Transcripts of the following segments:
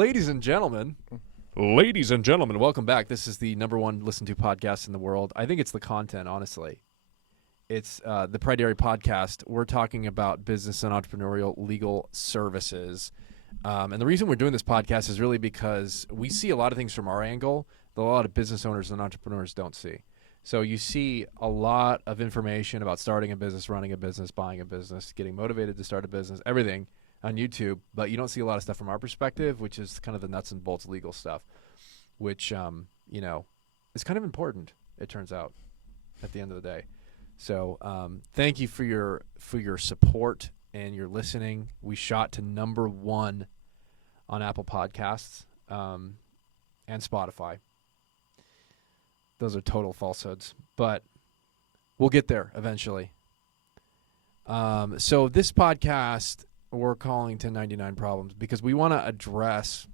Ladies and gentlemen, welcome back. This is the number one listened to podcast in the world. I think it's the content, honestly. It's the Pride Dairy podcast. We're talking about business and entrepreneurial legal services. And the reason we're doing this podcast is really because we see a lot of things from our angle that a lot of business owners and entrepreneurs don't see. So you see a lot of information about starting a business, running a business, buying a business, getting motivated to start a business, everything on YouTube, but you don't see a lot of stuff from our perspective, which is kind of the nuts and bolts legal stuff, which, is kind of important, it turns out, at the end of the day. So thank you for your support and your listening. We shot to number one on Apple Podcasts and Spotify. Those are total falsehoods, but we'll get there eventually. So this podcast we're calling 1099 Problems because we want to address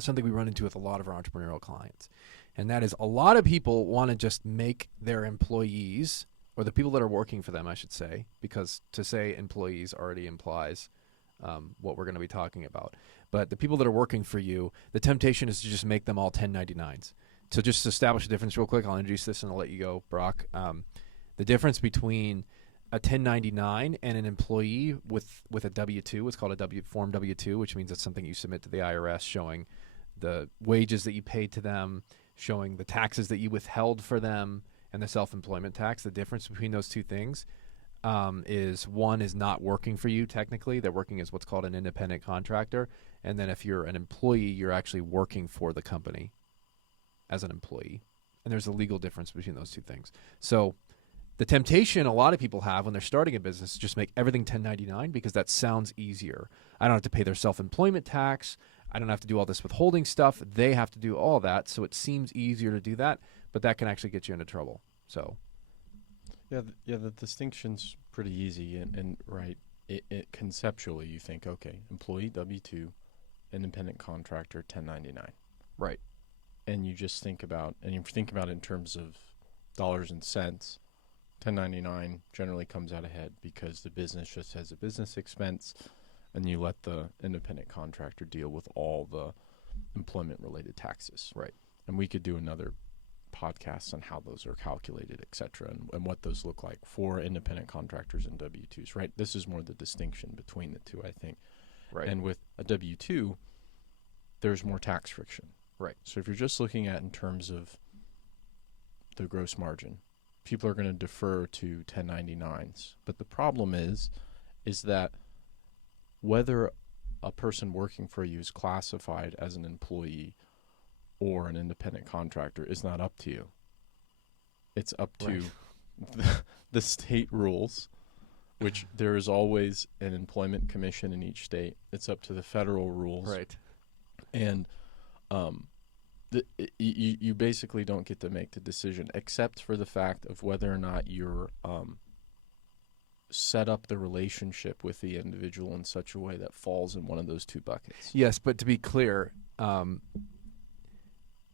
something we run into with a lot of our entrepreneurial clients. And that is a lot of people want to just make their employees, or the people that are working for them, I should say, because to say employees already implies what we're going to be talking about. But the people that are working for you, the temptation is to just make them all 1099s. So just to establish a difference real quick, I'll introduce this and I'll let you go, Brock. The difference between a 1099 and an employee with a W-2, it's called a Form W-2, which means it's something you submit to the IRS showing the wages that you paid to them, showing the taxes that you withheld for them, and the self-employment tax. The difference between those two things is one is not working for you technically. They're working as what's called an independent contractor. And then if you're an employee, you're actually working for the company as an employee. And there's a legal difference between those two things. So the temptation a lot of people have when they're starting a business is just make everything 1099 because that sounds easier. I don't have to pay their self-employment tax. I don't have to do all this withholding stuff. They have to do all that. So it seems easier to do that, but that can actually get you into trouble. So, the distinction's pretty easy and right. It conceptually, you think, okay, employee W-2, independent contractor 1099, right? And you just think about, and you think about it in terms of dollars and cents. 1099 generally comes out ahead because the business just has a business expense, and you let the independent contractor deal with all the employment-related taxes. Right. And we could do another podcast on how those are calculated, et cetera, and what those look like for independent contractors and W-2s, right? This is more the distinction between the two, I think. Right. And with a W-2, there's more tax friction. Right. So if you're just looking at in terms of the gross margin, people are going to defer to 1099s. But the problem is that whether a person working for you is classified as an employee or an independent contractor is not up to you. It's up to the state rules, which there is always an employment commission in each state. It's up to the federal rules. Right. And you basically don't get to make the decision except for the fact of whether or not you're set up the relationship with the individual in such a way that falls in one of those two buckets. Yes, but to be clear,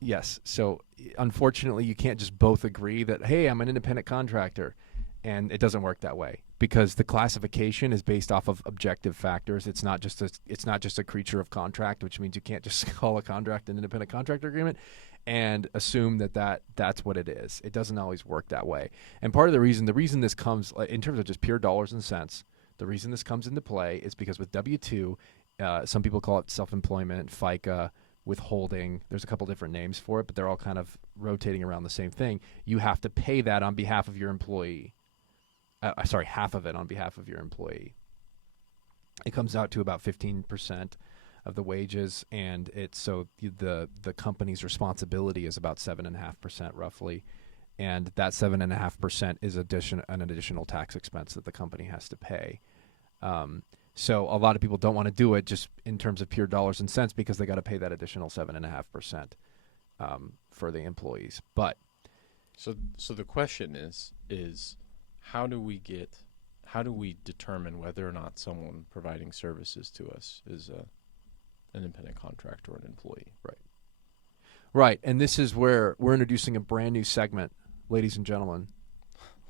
yes. So unfortunately, you can't just both agree that, hey, I'm an independent contractor, and it doesn't work that way because the classification is based off of objective factors. It's not just a creature of contract, which means you can't just call a contract an independent contractor agreement and assume that's what it is. It doesn't always work that way. And part of the reason this comes in terms of just pure dollars and cents, the reason this comes into play is because with W-2, some people call it self-employment, FICA, withholding. There's a couple different names for it, but they're all kind of rotating around the same thing. You have to pay that on behalf of your employee. Half of it on behalf of your employee. It comes out to about 15% of the wages, and it's so the company's responsibility is about 7.5% roughly, and that 7.5% is an additional tax expense that the company has to pay. So a lot of people don't want to do it just in terms of pure dollars and cents because they got to pay that additional 7.5% for the employees. But so the question is how do we determine whether or not someone providing services to us is an independent contractor or an employee? Right. And this is where we're introducing a brand new segment, ladies and gentlemen.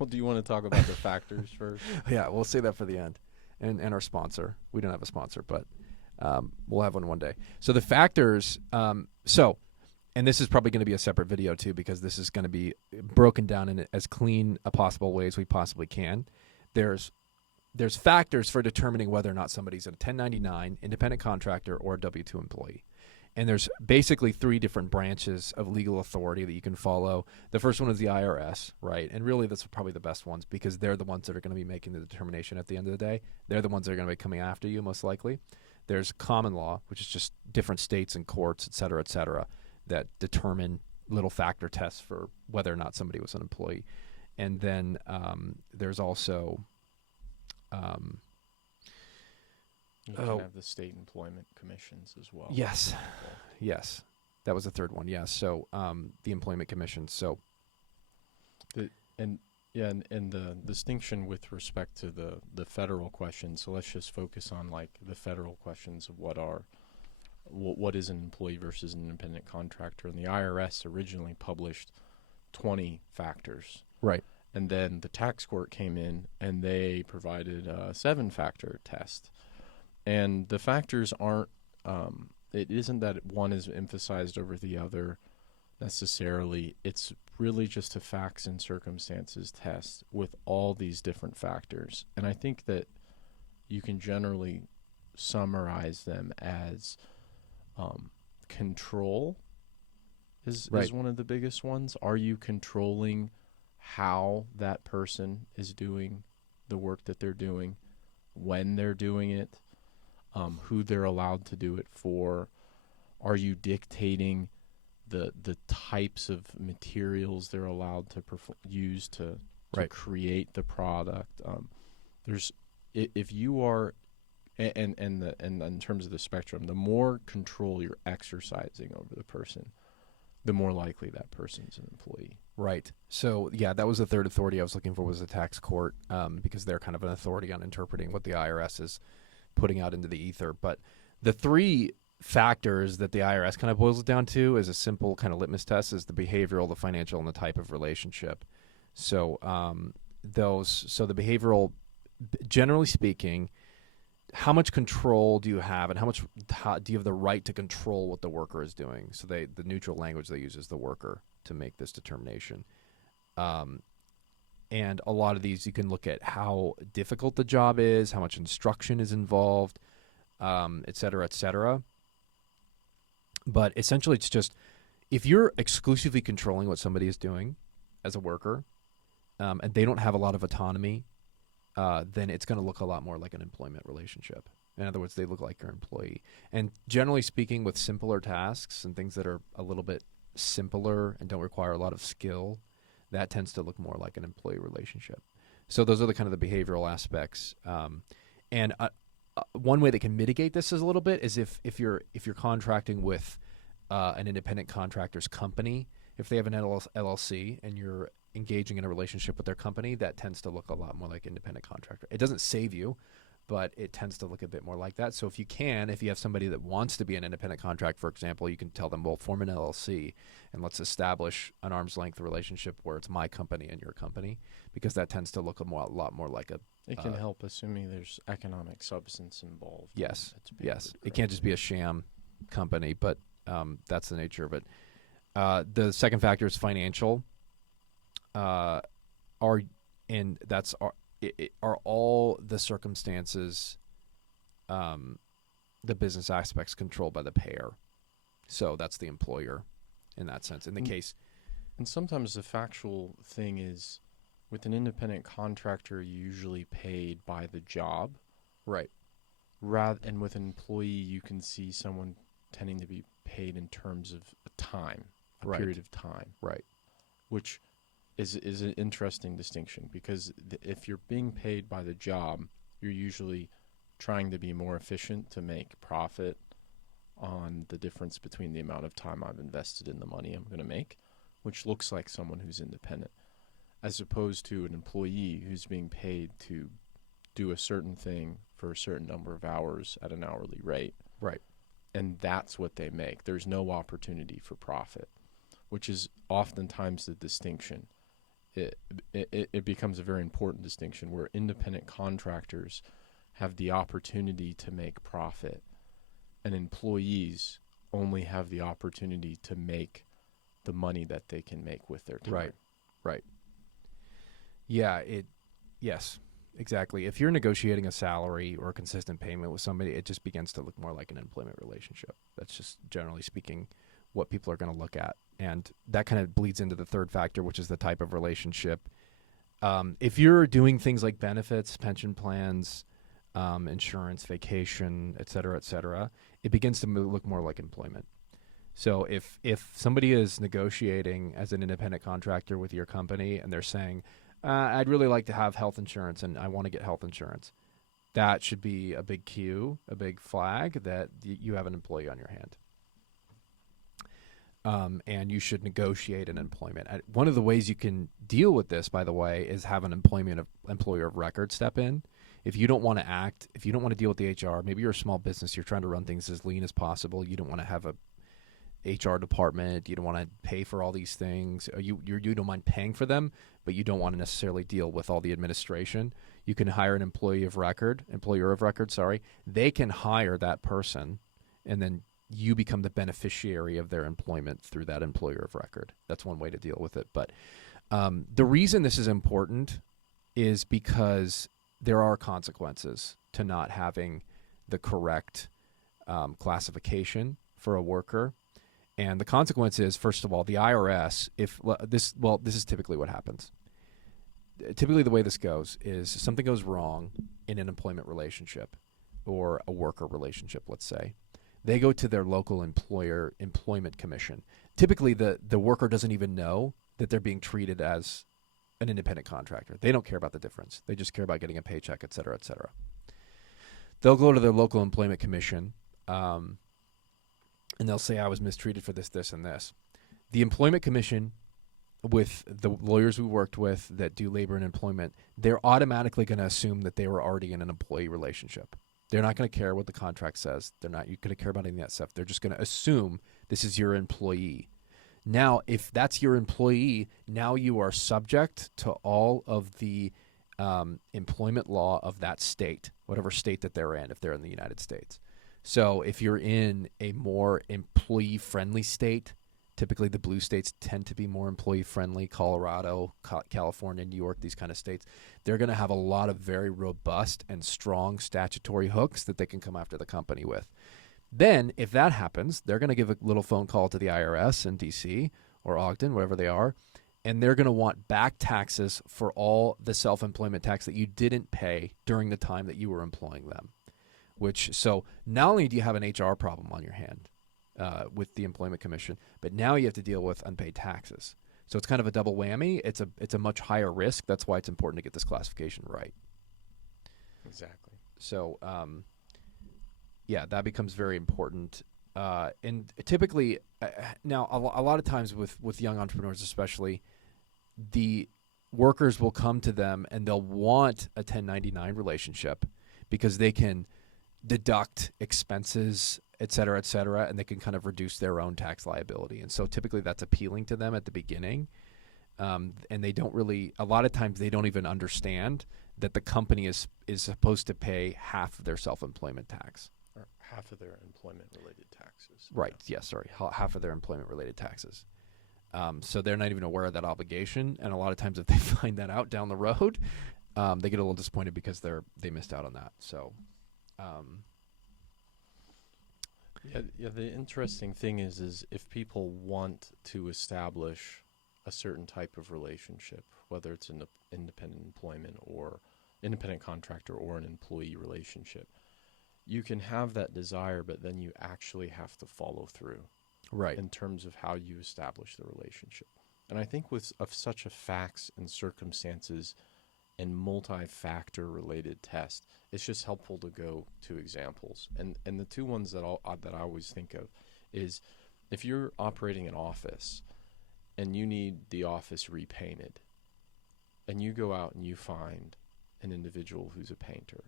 Well, do you want to talk about the factors first? Yeah, we'll say that for the end. And our sponsor. We don't have a sponsor, but We'll have one day. So the factors. And this is probably going to be a separate video too, because this is going to be broken down in as clean a possible way as we possibly can. There's factors for determining whether or not somebody's a 1099 independent contractor or a W-2 employee. And there's basically 3 different branches of legal authority that you can follow. The first one is the IRS, right? And really that's probably the best ones, because they're the ones that are going to be making the determination at the end of the day. They're the ones that are going to be coming after you most likely. There's common law, which is just different states and courts, et cetera, that determine little factor tests for whether or not somebody was an employee. And then there's also you can have the state employment commissions as well. Yes, that was the third one. Yes, so the employment commissions. So and the distinction with respect to the federal questions. So let's just focus on like the federal questions of what is an employee versus an independent contractor. And the IRS originally published 20 factors. Right. And then the tax court came in and they provided a 7-factor test. And the factors aren't, it isn't that one is emphasized over the other necessarily. It's really just a facts and circumstances test with all these different factors. And I think that you can generally summarize them as control is one of the biggest ones. Are you controlling how that person is doing the work that they're doing, when they're doing it, who they're allowed to do it for? Are you dictating the types of materials they're allowed to use to create the product? If you are and in terms of the spectrum, the more control you're exercising over the person, the more likely that person's an employee. Right. So, yeah, that was the third authority I was looking for, was the tax court, because they're kind of an authority on interpreting what the IRS is putting out into the ether. But the 3 factors that the IRS kind of boils it down to is a simple kind of litmus test is the behavioral, the financial, and the type of relationship. So the behavioral, generally speaking, how much control do you have, and how do you have the right to control what the worker is doing? So the neutral language they use is the worker to make this determination. And a lot of these, you can look at how difficult the job is, how much instruction is involved, et cetera, et cetera. But essentially, it's just, if you're exclusively controlling what somebody is doing as a worker, and they don't have a lot of autonomy, then it's going to look a lot more like an employment relationship. In other words, they look like your employee. And generally speaking, with simpler tasks and things that are a little bit simpler and don't require a lot of skill, that tends to look more like an employee relationship. So those are the kind of the behavioral aspects. And one way that can mitigate this is a little bit is if you're contracting with an independent contractor's company, if they have an LLC and you're engaging in a relationship with their company, that tends to look a lot more like independent contractor. It doesn't save you, but it tends to look a bit more like that. So if you have somebody that wants to be an independent contract, for example, you can tell them, well, form an LLC and let's establish an arm's length relationship where it's my company and your company, because that tends to look a lot more like a... It can help, assuming there's economic substance involved. Yes, yes. It can't just be a sham company, but that's the nature of it. The second factor is financial. Are all the circumstances, the business aspects, controlled by the payer? So that's the employer in that sense. In the case, and sometimes the factual thing is, with an independent contractor, you're usually paid by the job, right? And with an employee, you can see someone tending to be paid in terms of a period of time, right? Which is an interesting distinction, because if you're being paid by the job, you're usually trying to be more efficient to make profit on the difference between the amount of time I've invested in the money I'm going to make, which looks like someone who's independent, as opposed to an employee who's being paid to do a certain thing for a certain number of hours at an hourly rate. Right. And that's what they make. There's no opportunity for profit, which is oftentimes the distinction. It becomes a very important distinction where independent contractors have the opportunity to make profit and employees only have the opportunity to make the money that they can make with their time. Right. Right. Yeah, yes, exactly. If you're negotiating a salary or a consistent payment with somebody, it just begins to look more like an employment relationship. That's just generally speaking what people are going to look at. And that kind of bleeds into the third factor, which is the type of relationship. If you're doing things like benefits, pension plans, insurance, vacation, et cetera, it begins to look more like employment. So if somebody is negotiating as an independent contractor with your company and they're saying, I'd really like to have health insurance and I want to get health insurance, that should be a big cue, a big flag that you have an employee on your hand. And you should negotiate an employment. One of the ways you can deal with this, by the way, is have an employer of record step in. If you don't want to act, if you don't want to deal with the HR, maybe you're a small business, you're trying to run things as lean as possible. You don't want to have a HR department. You don't want to pay for all these things. You don't mind paying for them, but you don't want to necessarily deal with all the administration. You can hire an employer of record. They can hire that person, and then you become the beneficiary of their employment through that employer of record. That's one way to deal with it. But the reason this is important is because there are consequences to not having the correct classification for a worker. And the consequence is, first of all, the IRS, this is typically what happens. Typically the way this goes is something goes wrong in an employment relationship or a worker relationship, let's say. They go to their local employment commission. Typically the worker doesn't even know that they're being treated as an independent contractor. They don't care about the difference. They just care about getting a paycheck, et cetera, et cetera. They'll go to their local employment commission, and they'll say, I was mistreated for this, this, and this. The employment commission, with the lawyers we worked with that do labor and employment, they're automatically going to assume that they were already in an employee relationship. They're not going to care what the contract says. They're not going to care about any of that stuff. They're just going to assume this is your employee. Now, if that's your employee, now you are subject to all of the employment law of that state, whatever state that they're in, if they're in the United States. So if you're in a more employee-friendly state, typically the blue states tend to be more employee-friendly, Colorado, California, New York, these kind of states, they're going to have a lot of very robust and strong statutory hooks that they can come after the company with. Then, if that happens, they're going to give a little phone call to the IRS in D.C. or Ogden, wherever they are, and they're going to want back taxes for all the self-employment tax that you didn't pay during the time that you were employing them. So not only do you have an HR problem on your hand with the Employment Commission, but now you have to deal with unpaid taxes. So it's kind of a double whammy. It's a much higher risk. That's why it's important to get this classification right. Exactly. So, yeah, that becomes very important. And typically, now a lot of times with young entrepreneurs especially, the workers will come to them and they'll want a 1099 relationship because they can deduct expenses, et cetera, and they can kind of reduce their own tax liability. And so typically that's appealing to them at the beginning. And they don't really, a lot of times they don't even understand that the company is supposed to pay half of their self-employment tax. Or half of their employment-related taxes. Right. Yeah, sorry. Half of their employment-related taxes. So they're not even aware of that obligation. And a lot of times if they find that out down the road, they get a little disappointed because they missed out on that. So, Yeah. The interesting thing is if people want to establish a certain type of relationship, whether it's an independent employment or independent contractor or an employee relationship, you can have that desire, but then you actually have to follow through, right, in terms of how you establish the relationship. And I think of such a facts and circumstances and multi-factor related test, it's just helpful to go to examples. And the two ones that I always think of is if you're operating an office and you need the office repainted, and you go out and you find an individual who's a painter,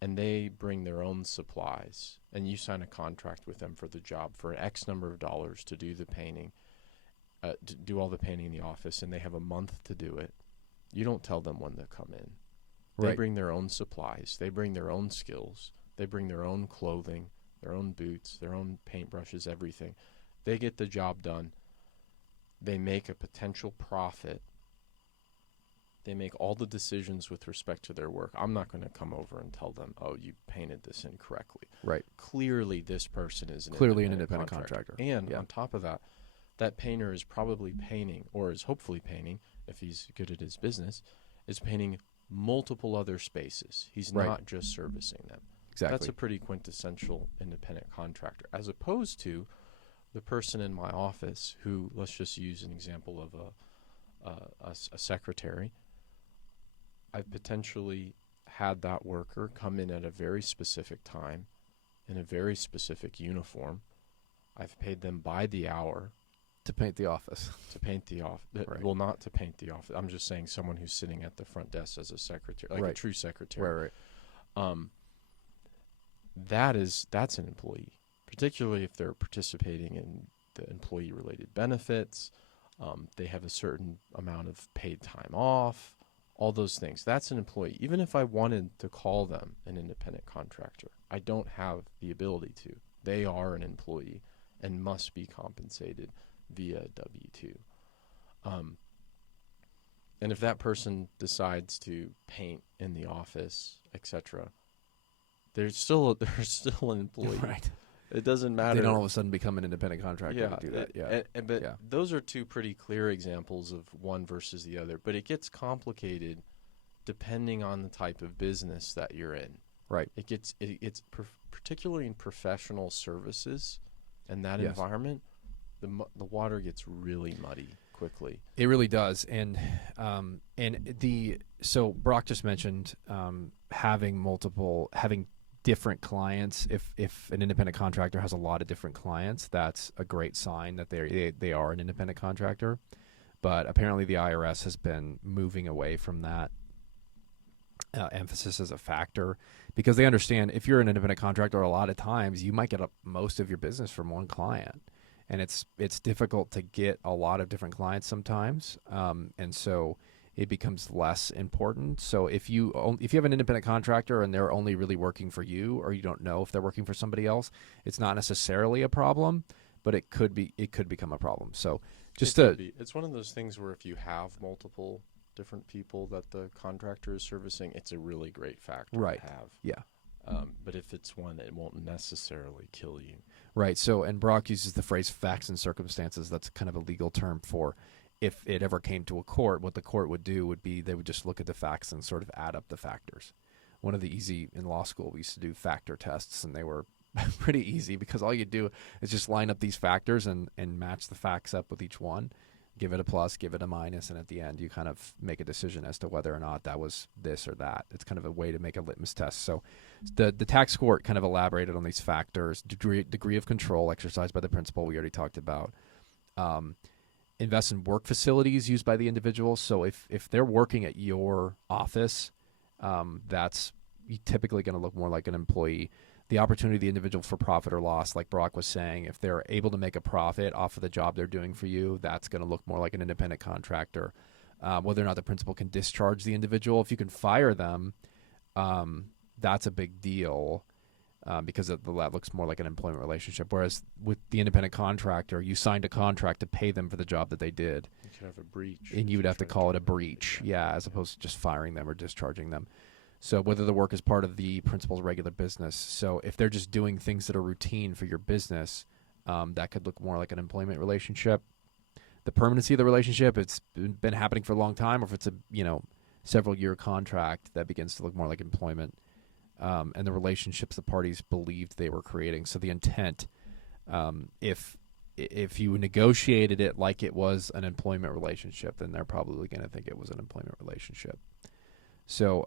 and they bring their own supplies, and you sign a contract with them for the job for an X number of dollars to do the painting, to do all the painting in the office, and they have a month to do it. You don't tell them when to come in. They right, bring their own supplies. They bring their own skills. They bring their own clothing, their own boots, their own paintbrushes, everything. They get the job done. They make a potential profit. They make all the decisions with respect to their work. I'm not going to come over and tell them, oh, you painted this incorrectly. Right. Clearly, this person is an independent contractor. And yeah. on top of that, that painter is probably painting, or is hopefully painting, if he's good at his business, is painting multiple other spaces. He's Right. not just servicing them. Exactly. That's a pretty quintessential independent contractor, as opposed to the person in my office who, let's just use an example of a secretary. I've potentially had that worker come in at a very specific time in a very specific uniform. I've paid them by the hour to paint the office. to paint the office. Right. Well, not to paint the office. I'm just saying someone who's sitting at the front desk as a secretary, like a Right. true secretary. Right. That's an employee, particularly if they're participating in the employee-related benefits. They have a certain amount of paid time off, all those things. That's an employee. Even if I wanted to call them an independent contractor, I don't have the ability to. They are an employee and must be compensated via W-2. And if that person decides to paint in the office, etc., they're still an employee. Right. It doesn't matter. They don't all of a sudden become an independent contractor to do that. Yeah. But Yeah. those are two pretty clear examples of one versus the other. But it gets complicated depending on the type of business that you're in. Right. It's particularly in professional services and that Yes. environment, the water gets really muddy quickly. It really does. So Brock just mentioned having different clients. If an independent contractor has a lot of different clients, that's a great sign that they are an independent contractor. But apparently the IRS has been moving away from that emphasis as a factor, because they understand if you're an independent contractor, a lot of times you might get most of your business from one client, and it's difficult to get a lot of different clients sometimes, and so it becomes less important. So if you have an independent contractor and they're only really working for you, or you don't know if they're working for somebody else, it's not necessarily a problem, but it could become a problem. So it's one of those things where if you have multiple different people that the contractor is servicing, it's a really great factor Right. to have. Yeah. But if it's one, it won't necessarily kill you. Right. So, and Brock uses the phrase facts and circumstances. That's kind of a legal term for if it ever came to a court, what the court would do would be they would just look at the facts and sort of add up the factors. One of the in law school, we used to do factor tests, and they were pretty easy because all you do is just line up these factors and match the facts up with each one. Give it a plus, give it a minus, and at the end you kind of make a decision as to whether or not that was this or that. It's kind of a way to make a litmus test. So the tax court kind of elaborated on these factors: degree of control exercised by the principal, we already talked about. Invest in work facilities used by the individual. So if they're working at your office, that's typically going to look more like an employee. The opportunity of the individual for profit or loss, like Brock was saying, if they're able to make a profit off of the job they're doing for you, that's going to look more like an independent contractor. Whether or not the principal can discharge the individual, if you can fire them, that's a big deal because that looks more like an employment relationship. Whereas with the independent contractor, you signed a contract to pay them for the job that they did. You could have a breach. And you would have to call it a breach, as opposed to just firing them or discharging them. So whether the work is part of the principal's regular business. So if they're just doing things that are routine for your business, that could look more like an employment relationship. The permanency of the relationship, it's been happening for a long time, or if it's a several year contract, that begins to look more like employment. And the relationships the parties believed they were creating. So the intent, if you negotiated it like it was an employment relationship, then they're probably going to think it was an employment relationship. So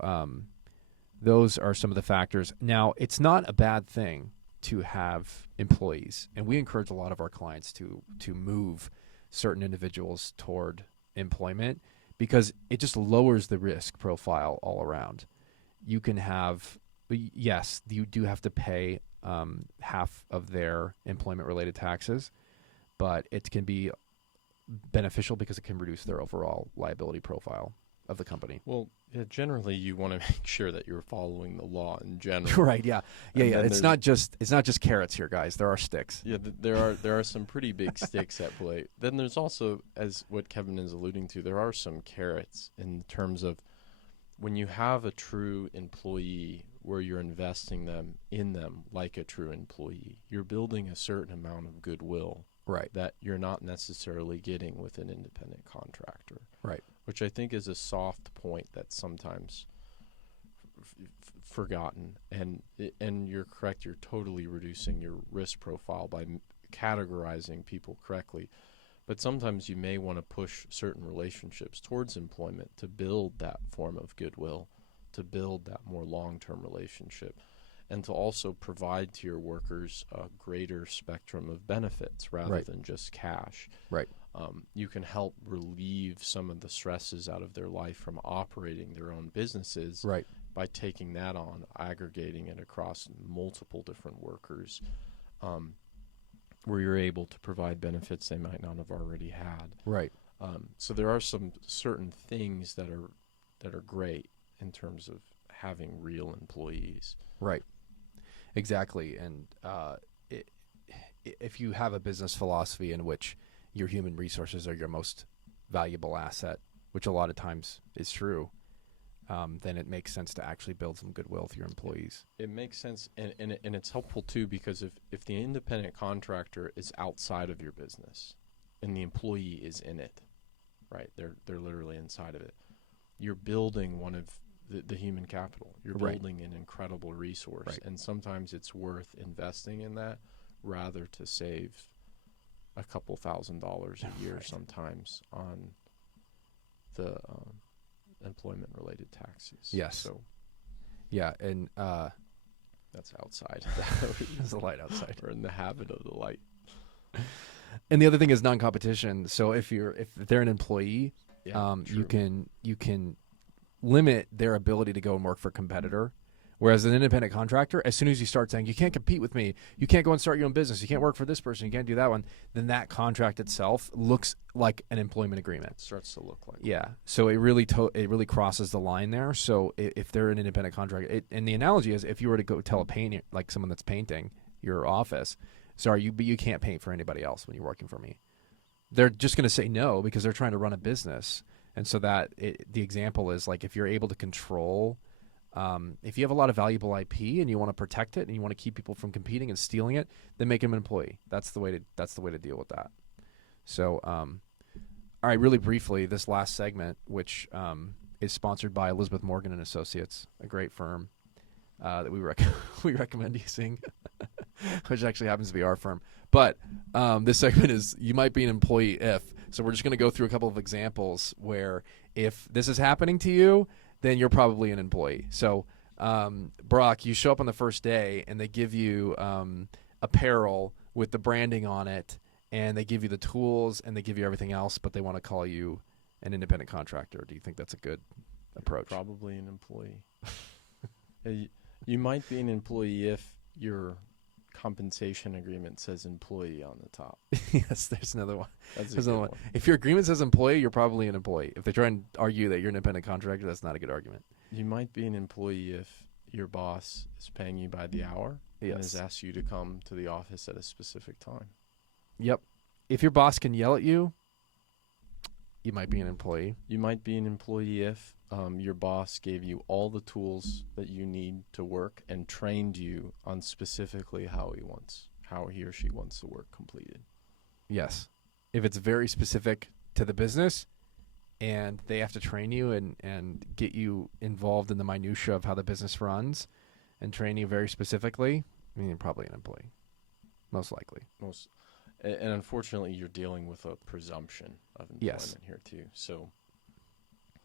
those are some of the factors. Now, it's not a bad thing to have employees, and we encourage a lot of our clients to move certain individuals toward employment because it just lowers the risk profile all around. You can have, yes, you do have to pay half of their employment-related taxes, but it can be beneficial because it can reduce their overall liability profile. of the company. Well, yeah, generally you want to make sure that you're following the law in general. Right. Yeah. Yeah. And Yeah. then It's not just carrots here, guys. There are sticks. Yeah, there are some pretty big sticks at play. Then there's also, as what Kevin is alluding to, there are some carrots in terms of when you have a true employee where you're investing them in them like a true employee, you're building a certain amount of goodwill Right. that you're not necessarily getting with an independent contractor. Right. Which I think is a soft point that's sometimes forgotten. And you're correct, you're totally reducing your risk profile by categorizing people correctly. But sometimes you may want to push certain relationships towards employment to build that form of goodwill, to build that more long-term relationship, and to also provide to your workers a greater spectrum of benefits rather Right. than just cash. Right. You can help relieve some of the stresses out of their life from operating their own businesses Right. by taking that on, aggregating it across multiple different workers, where you're able to provide benefits they might not have already had. Right. So there are some certain things that are great in terms of having real employees. Right. Exactly. And if you have a business philosophy in which your human resources are your most valuable asset, which a lot of times is true, then it makes sense to actually build some goodwill with your employees. It makes sense, and it's helpful too, because if the independent contractor is outside of your business and the employee is in it, right? They're literally inside of it. You're building one of the human capital. You're Right. building an incredible resource, Right. and sometimes it's worth investing in that rather to save a couple $1,000s a year Right. sometimes on the employment-related taxes. Yes. So Yeah. And that's outside. there's a light outside. We're in the habit of the light. And the other thing is non-competition. So if they're an employee, Yeah, you can limit their ability to go and work for a competitor. Whereas an independent contractor, as soon as you start saying, you can't compete with me, you can't go and start your own business, you can't work for this person, you can't do that one, then that contract itself looks like an employment agreement. It starts to look like. Yeah. So it really crosses the line there. So if they're an independent contractor, and the analogy is if you were to go tell a painter, like someone that's painting your office, sorry, you can't paint for anybody else when you're working for me. They're just going to say no because they're trying to run a business. And so the example is like if you're able to control, if you have a lot of valuable IP and you want to protect it and you want to keep people from competing and stealing it, then make them an employee. That's the way to deal with that. So, all right, really briefly, this last segment, which is sponsored by Elizabeth Morgan and Associates, a great firm that we recommend using, which actually happens to be our firm. But this segment is you might be an employee if. So we're just going to go through a couple of examples where if this is happening to you, then you're probably an employee. So, Brock, you show up on the first day and they give you apparel with the branding on it, and they give you the tools and they give you everything else, but they want to call you an independent contractor. Do you think that's a good approach? Probably an employee. You might be an employee if your compensation agreement says employee on the top. Yes, there's another one. That's There's a another good one. one. If your agreement says employee, you're probably an employee. If they try and argue that you're an independent contractor, that's not a good argument. You might be an employee if your boss is paying you by the hour and Yes. has asked you to come to the office at a specific time. Yep. If your boss can yell at you, you might be an employee. You might be an employee if your boss gave you all the tools that you need to work and trained you on specifically how he or she wants the work completed. Yes. If it's very specific to the business and they have to train you and get you involved in the minutia of how the business runs and train you very specifically, I mean, you're probably an employee. Most likely. And unfortunately, you're dealing with a presumption of employment here too. So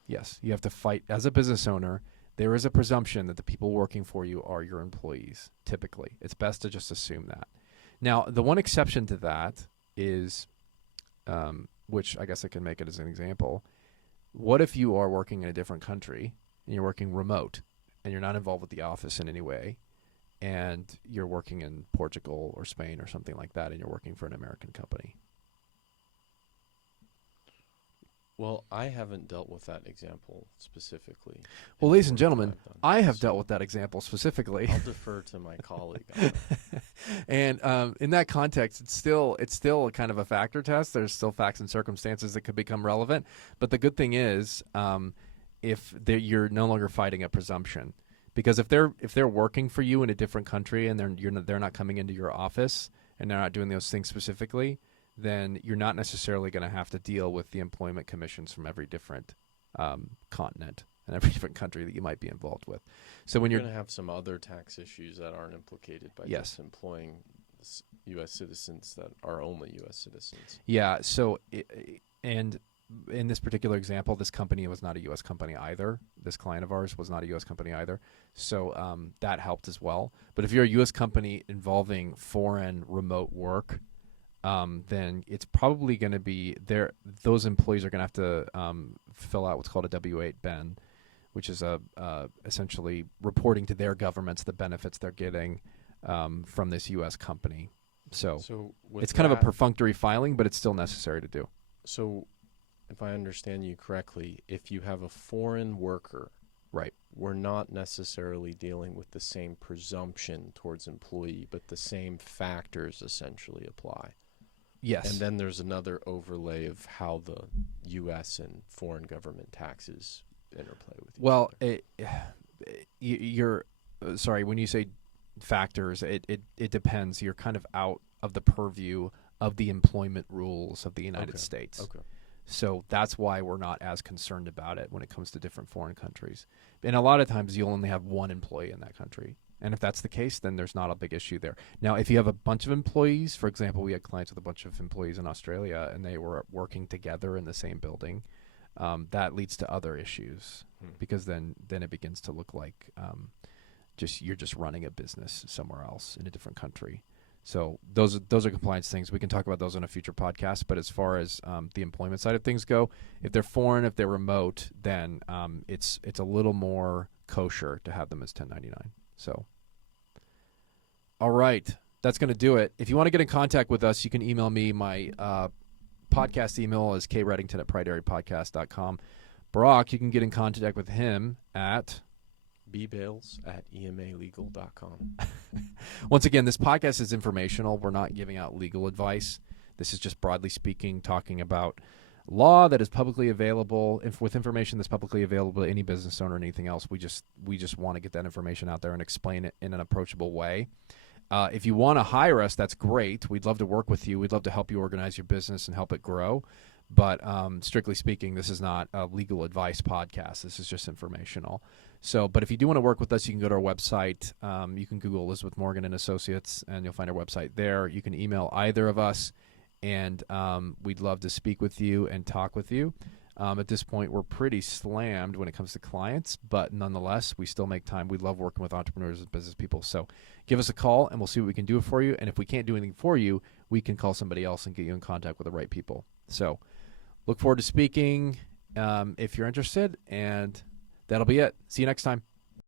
Yes. You have to fight. As a business owner, there is a presumption that the people working for you are your employees, typically. It's best to just assume that. Now, the one exception to that is, which I guess I can make it as an example, what if you are working in a different country and you're working remote and you're not involved with the office in any way, and you're working in Portugal or Spain or something like that, and you're working for an American company? Well, I haven't dealt with that example specifically. Well, in the ladies and work that gentlemen, I've done. I have So dealt with that example specifically. I'll defer to my colleague on that. And in that context, it's still a kind of a factor test. There's still facts and circumstances that could become relevant. But the good thing is, if you're no longer fighting a presumption, because if they're working for you in a different country and they're not coming into your office and they're not doing those things specifically, then you're not necessarily going to have to deal with the employment commissions from every different continent and every different country that you might be involved with. So when You're you're going to have some other tax issues that aren't implicated by Yes. just employing U.S. citizens that are only U.S. citizens. Yeah. So, and in this particular example, this company was not a U.S. company either. This client of ours was not a U.S. company either. So that helped as well. But if you're a U.S. company involving foreign remote work, then it's probably going to be there. Those employees are going to have to fill out what's called a W-8 Ben, which is essentially reporting to their governments the benefits they're getting from this U.S. company. So with it's kind of a that- perfunctory filing, but it's still necessary to do. So, if I understand you correctly, if you have a foreign worker, Right. we're not necessarily dealing with the same presumption towards employee, but the same factors essentially apply. Yes. And then there's another overlay of how the U.S. and foreign government taxes interplay with each Well, other. you're sorry, when you say factors, it depends. You're kind of out of the purview of the employment rules of the United Okay. States. Okay. So that's why we're not as concerned about it when it comes to different foreign countries. And a lot of times you'll only have one employee in that country. And if that's the case, then there's not a big issue there. Now, if you have a bunch of employees, for example, we had clients with a bunch of employees in Australia and they were working together in the same building, that leads to other issues because then it begins to look like you're just running a business somewhere else in a different country. So those are compliance things. We can talk about those on a future podcast. But as far as the employment side of things go, if they're foreign, if they're remote, then it's a little more kosher to have them as 1099. So, all right, that's going to do it. If you want to get in contact with us, you can email me. My podcast email is kreddington@pridarypodcast.com. Brock, you can get in contact with him at bbales@emalegal.com. Once again, this podcast is informational. We're not giving out legal advice. This is just broadly speaking, talking about law that is publicly available, with information that's publicly available to any business owner and anything else. We just want to get that information out there and explain it in an approachable way. If you want to hire us, that's great. We'd love to work with you. We'd love to help you organize your business and help it grow. But strictly speaking, this is not a legal advice podcast. This is just informational. So, but if you do want to work with us, you can go to our website. You can Google Elizabeth Morgan and Associates, and you'll find our website there. You can email either of us, and we'd love to speak with you and talk with you. At this point, we're pretty slammed when it comes to clients, but nonetheless, we still make time. We love working with entrepreneurs and business people. So give us a call, and we'll see what we can do for you. And if we can't do anything for you, we can call somebody else and get you in contact with the right people. So look forward to speaking if you're interested, and that'll be it. See you next time.